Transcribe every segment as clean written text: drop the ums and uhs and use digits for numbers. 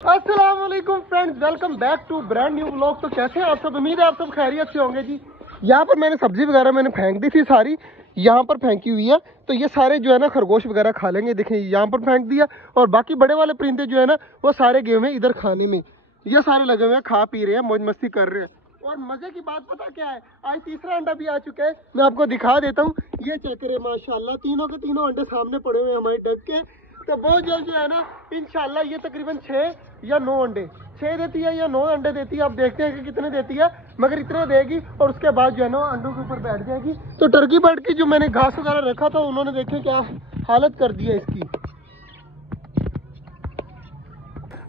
अस्सलाम वालेकुम friends, welcome back to brand new vlog. तो कैसे हैं आप सब? उम्मीद है आप सब खैरियत से होंगे जी। यहाँ पर मैंने सब्जी वगैरह मैंने फेंक दी थी, सारी यहाँ पर फेंकी हुई है। तो ये सारे जो है ना खरगोश वगैरह खा लेंगे। देखें यहाँ पर फेंक दिया, और बाकी बड़े वाले परिंदे जो है ना वो सारे गए हुए हैं इधर खाने में। ये सारे लगे हुए हैं, खा पी रहे हैं, मौज मस्ती कर रहे हैं। और मजे की बात पता क्या है, आज तीसरा अंडा भी आ चुका है। मैं आपको दिखा देता हूँ, ये चेक करें माशाल्लाह, तीनों के तीनों अंडे सामने पड़े हुए हैं हमारे डक के। तो बहुत जल्द जो है ना इंशाल्लाह ये तकरीबन 6 या 9 अंडे, 6 देती है या 9 अंडे देती है। अब देखते हैं कि कितने देती है, मगर इतने देगी और उसके बाद जो है ना अंडों के ऊपर बैठ जाएगी। तो टर्की बर्ड की जो मैंने घास वगैरह रखा था, उन्होंने देखे क्या हालत कर दी है इसकी।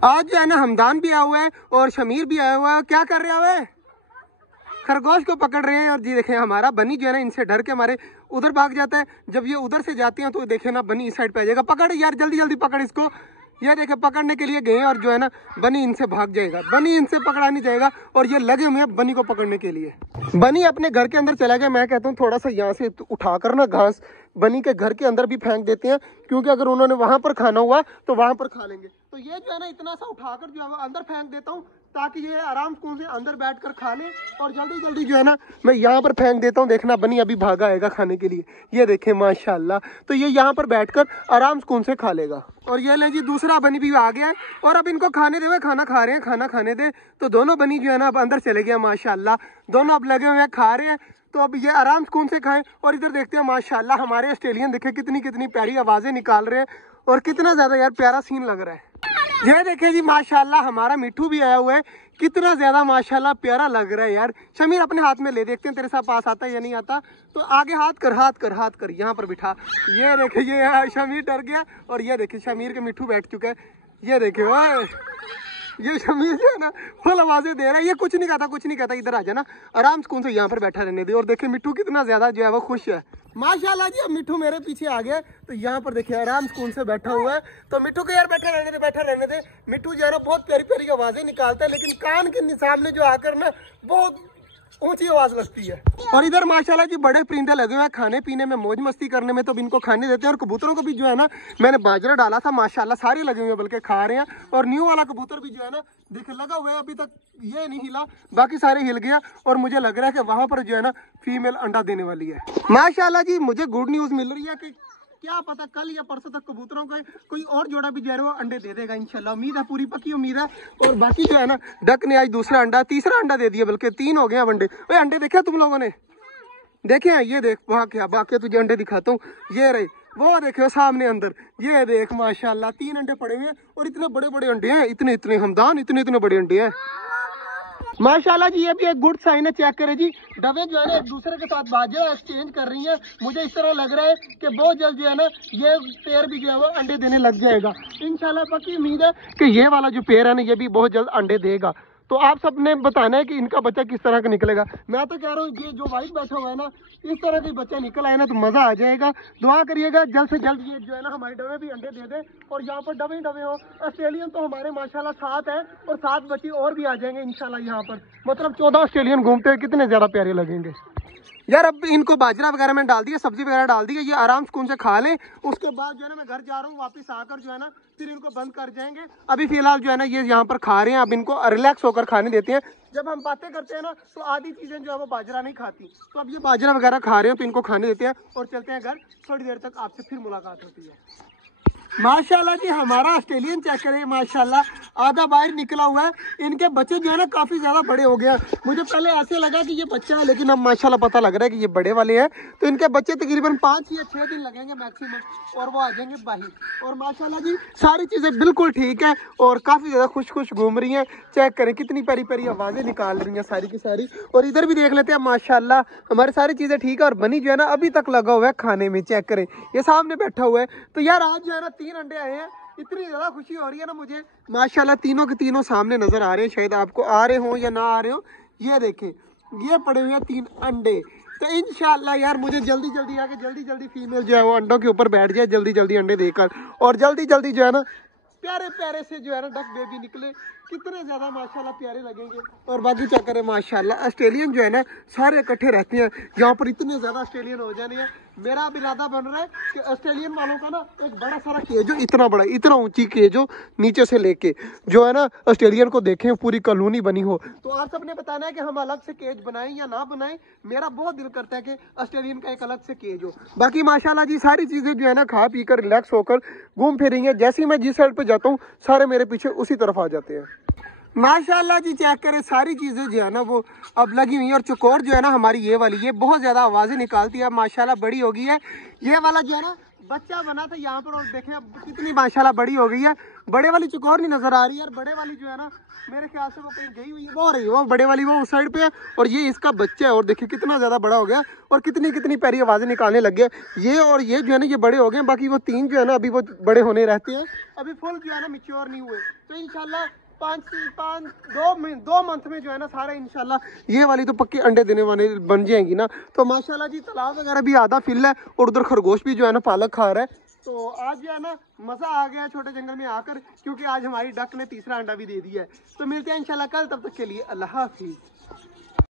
आज जो है ना हमदान भी आया हुआ है और शमीर भी आया हुआ है। क्या कर रहे हैं? खरगोश को पकड़ रहे हैं। और जी देखें हमारा बनी जो है ना इनसे डर के हमारे उधर भाग जाता है। जब ये उधर से जाती हैं तो देखे ना बनी इस साइड पे आ जाएगा। पकड़ यार, जल्दी जल्दी पकड़ इसको। ये देखे पकड़ने के लिए गए और जो है ना बनी इनसे भाग जाएगा, बनी इनसे पकड़ा नहीं जाएगा। और ये लगे हुए हैं बनी को पकड़ने के लिए। बनी अपने घर के अंदर चला गया। मैं कहता हूँ थोड़ा सा यहाँ से उठाकर ना घास बनी के घर के अंदर भी फेंक देते हैं, क्योंकि अगर उन्होंने वहां पर खाना हुआ तो वहां पर खा लेंगे। तो ये जो है ना इतना सा उठाकर जो है अंदर फेंक देता हूँ, ताकि ये आराम से अंदर बैठकर खा ले। और जल्दी जल्दी जो है ना मैं यहाँ पर फेंक देता हूँ। देखना बनी अभी भागा आएगा खाने के लिए। ये देखें माशाल्लाह, तो ये यहाँ पर बैठकर आराम सुकून से खा लेगा। और ये ले जी दूसरा बनी भी आ गया है, और अब इनको खाने दे, हुए खाना खा रहे हैं, खाना खाने दे। तो दोनों बनी जो है ना अब अंदर चले गए माशाल्लाह, दोनों अब लगे हुए हैं खा रहे हैं। तो अब ये आराम सुकून से खाएं। और इधर देखते हैं माशाल्लाह हमारे ऑस्ट्रेलियन देखे कितनी कितनी प्यारी आवाजें निकाल रहे हैं, और कितना ज्यादा यार प्यारा सीन लग रहा है। ये देखे जी माशाल्लाह हमारा मिठू भी आया हुआ है, कितना ज्यादा माशाल्लाह प्यारा लग रहा है यार। शमीर अपने हाथ में ले, देखते हैं तेरे साथ पास आता है या नहीं आता। तो आगे हाथ कर, हाथ कर, हाथ कर, यहाँ पर बिठा। ये देखे ये शमीर डर गया, और ये देखे शमीर के मिठू बैठ चुका है। ये देखे ओए, ये शमीर जो है ना फुल आवाजें दे रहा है। ये कुछ नहीं कहता, कुछ नहीं कहता, इधर आ जाना, आराम सुकून से यहाँ पर बैठा रहने दे। और देखे मिठू कितना ज्यादा जो है वो खुश है माशाल्लाह जी। अब मिठू मेरे पीछे आ गया, तो यहाँ पर देखिए आराम सुकून से बैठा हुआ है। तो मिठू को यार बैठा रहने दे, बैठा रहने दे। मिठू जो है ना बहुत प्यारी प्यारी आवाजें निकालता है, लेकिन कान के सामने जो आकर ना बहुत ऊंची आवाज लगती है। और इधर माशाल्लाह जी बड़े परिंदे लगे हुए हैं खाने पीने में, मौज मस्ती करने में। तो इनको खाने देते हैं। और कबूतरों को भी जो है ना मैंने बाजरा डाला था, माशाल्लाह सारे लगे हुए हैं, बल्कि खा रहे हैं। और न्यू वाला कबूतर भी जो है ना देखे लगा हुआ है, अभी तक ये नहीं हिला, बाकी सारे हिल गया। और मुझे लग रहा है कि वहां पर जो है ना फीमेल अंडा देने वाली है माशाल्लाह जी। मुझे गुड न्यूज मिल रही है कि क्या पता कल या परसों तक कबूतरों का कोई और जोड़ा भी जो है वो अंडे दे देगा इंशाल्लाह। उम्मीद है, पूरी पक्की उम्मीद है। और बाकी जो है ना डक ने आज दूसरा अंडा, तीसरा अंडा दे दिया, बल्कि 3 हो गए अंडे। ओए अंडे देखे तुम लोगों ने? देखे हैं? ये देख वहाँ क्या बाकी तुझे अंडे दिखाता हूँ। ये रहे वो देखे सामने अंदर। ये देख माशाल्लाह 3 अंडे पड़े हुए हैं, और इतने बड़े बड़े अंडे हैं, इतने इतने हमदान, इतने इतने बड़े अंडे हैं माशाल्लाह जी। ये भी एक गुड साइन है। चेक करें जी, डबे जो है ना एक दूसरे के साथ बाजरा एक्सचेंज कर रही है। मुझे इस तरह लग रहा है कि बहुत जल्द जो है ना ये पेड़ भी जो है वो अंडे देने लग जाएगा इंशाल्लाह। पक्की उम्मीद है कि ये वाला जो पेड़ है ना ये भी बहुत जल्द अंडे देगा। तो आप सब ने बताना है कि इनका बच्चा किस तरह का निकलेगा। मैं तो कह रहा हूँ ये जो वाइट बैठा हुआ है ना, इस तरह का बच्चा निकल आए ना तो मजा आ जाएगा। दुआ करिएगा जल्द से जल्द ये जो है ना हमारे डबे भी अंडे दे दे, और यहाँ पर डबे ही डबे हो। ऑस्ट्रेलियन तो हमारे माशाल्लाह 7 है, और 7 बच्चे और भी आ जाएंगे इंशाल्लाह यहाँ पर। मतलब 14 ऑस्ट्रेलियन घूमते हैं, कितने ज्यादा प्यारे लगेंगे यार। अब इनको बाजरा वगैरह मैंने डाल दिया, सब्जी वगैरह डाल दी है, ये आराम सुकून से खा लें। उसके बाद जो है ना मैं घर जा रहा हूँ, वापस आकर जो है ना फिर इनको बंद कर जाएंगे। अभी फिलहाल जो है ना ये यहाँ पर खा रहे हैं, अब इनको रिलैक्स होकर खाने देते हैं। जब हम बातें करते हैं ना तो आधी चीजें जो है वो बाजरा नहीं खाती, तो अब ये बाजरा वगैरह खा रहे हैं, तो इनको खाने देते हैं और चलते हैं घर। थोड़ी देर तक आपसे फिर मुलाकात होती है। माशाल्लाह जी हमारा ऑस्ट्रेलियन चेक करें माशाल्लाह आधा बाहर निकला हुआ है। इनके बच्चे जो है ना काफी ज्यादा बड़े हो गए हैं। मुझे पहले ऐसे लगा कि ये बच्चा है, लेकिन अब माशाल्लाह पता लग रहा है कि ये बड़े वाले हैं। तो इनके बच्चे तकरीबन 5 या 6 दिन लगेंगे मैक्सिमम, और वो आ जाएंगे बाहर। और माशाल्लाह जी सारी चीजें बिल्कुल ठीक है, और काफी ज्यादा खुश खुश घूम रही हैं। चेक करें कितनी प्यारी प्यारी आवाजें निकाल रही हैं सारी की सारी। और इधर भी देख लेते हैं माशाल्लाह हमारी सारी चीजें ठीक है। और बनी जो है ना अभी तक लगा हुआ है खाने में। चेक करें ये सामने बैठा हुआ है। तो यार आज जो है ना 3 अंडे आए हैं, इतनी ज्यादा खुशी हो रही है ना मुझे माशाल्लाह। तीनों के तीनों सामने नजर आ रहे हैं, शायद आपको आ रहे हो या ना आ रहे हो। ये देखें ये पड़े हुए हैं 3 अंडे। तो इंशाल्लाह यार मुझे जल्दी जल्दी आके जल्दी जल्दी फीमेल जो है वो अंडों के ऊपर बैठ जाए, जल्दी जल्दी अंडे देकर, और जल्दी जल्दी जो है ना प्यारे प्यारे से जो है ना डक बेबी निकले। कितने ज्यादा माशाल्लाह प्यारे लगेंगे। और बाकी क्या करें माशाल्लाह ऑस्ट्रेलियन जो है ना सारे इकट्ठे रहते हैं यहाँ पर। इतने ज्यादा ऑस्ट्रेलियन हो जाने हैं, मेरा अब इरादा बन रहा है कि ऑस्ट्रेलियन वालों का ना एक बड़ा सारा केज हो, इतना बड़ा, इतना ऊंची केज हो, नीचे से लेके जो है ना ऑस्ट्रेलियन को देखें, पूरी कॉलोनी बनी हो। तो आप सबने बताना है कि हम अलग से केज बनाएं या ना बनाएं। मेरा बहुत दिल करता है कि ऑस्ट्रेलियन का एक अलग से केज हो। बाकी माशाल्लाह जी सारी चीज़ें जो है ना खा पी कर रिलैक्स होकर घूम फिरेंगे हैं। जैसे ही मैं जिस साइड पे जाता हूँ सारे मेरे पीछे उसी तरफ आ जाते हैं। माशाल्लाह जी चेक करें, सारी चीज़ें जो है ना वो अब लगी हुई है। और चकोर जो है ना हमारी ये वाली, ये बहुत ज़्यादा आवाज़ें निकालती है, अब माशाल्लाह बड़ी हो गई है। ये वाला जो है ना बच्चा बना था यहाँ पर, और देखें अब कितनी माशाल्लाह बड़ी हो गई है। बड़े वाली चकोर नहीं नज़र आ रही है, और बड़े वाली जो है ना मेरे ख्याल से वो कहीं गई हुई है, वो रही है, वो बड़े वाली वो उस साइड पे है, और ये इसका बच्चा है। और देखिए कितना ज़्यादा बड़ा हो गया और कितनी कितनी प्यारी आवाज़ें निकालने लग गए ये। और ये जो है ना ये बड़े हो गए, बाकी वो तीन जो है ना अभी वो बड़े होने रहते हैं, अभी फुल जो है ना मैच्योर नहीं हुए। तो इंशाल्लाह 2 मंथ में जो है ना सारे इंशाल्लाह ये वाली तो पक्के अंडे देने वाले बन जाएंगी ना। तो माशाल्लाह जी तालाब वगैरह भी आधा फिल है, और उधर खरगोश भी जो है ना पालक खा रहा है। तो आज जो है ना मज़ा आ गया छोटे जंगल में आकर, क्योंकि आज हमारी डक ने तीसरा अंडा भी दे दिया है। तो मिलते हैं इंशाल्लाह कल, तब तक के लिए अल्लाह हाफिज़।